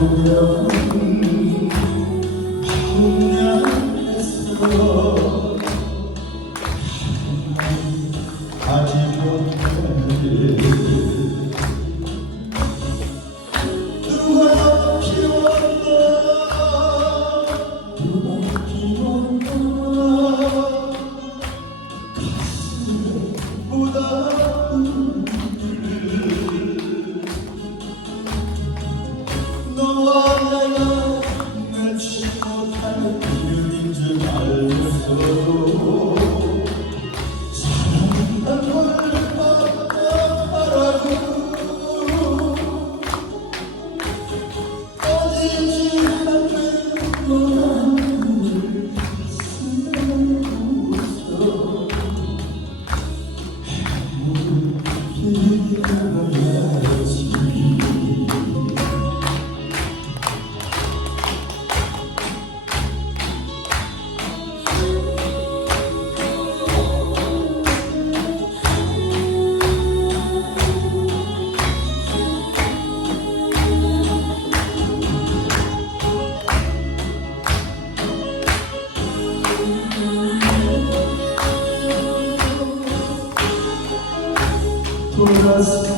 운명은 풍년했어 아직 못해 누가 피웠나 누가 피웠나 가슴에 묻어있는 너와 내가 맺지 못할 이유인 줄 알면서도 사랑한 걸 어떡하라고 꺼지지 않는 마음을 가슴에 묻어 행복이 되어야지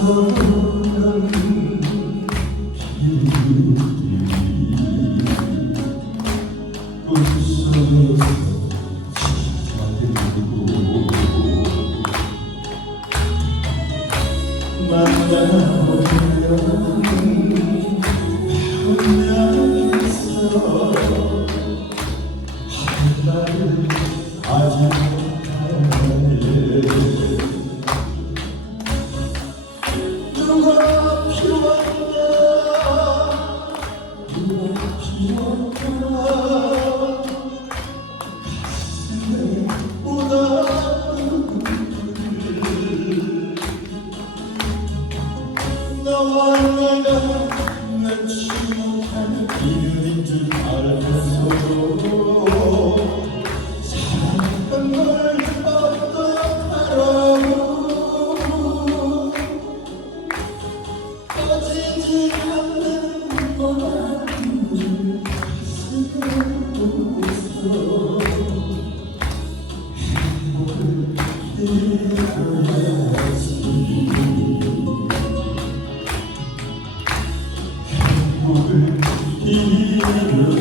돌아서는 길들이 꿈속에서 찾아들고 만나보면 분명했어 할 말을 아직 못하네 누가 피웠나 누가 피웠나 가슴에 묻어있는 너와 내가 맺지 못하는 이유인 줄 알면서도 사랑한 걸 어떡하라고 꺼지지 않는 마음을 가슴에 묻어 행복을 이뤄야지 행복을 이뤄야지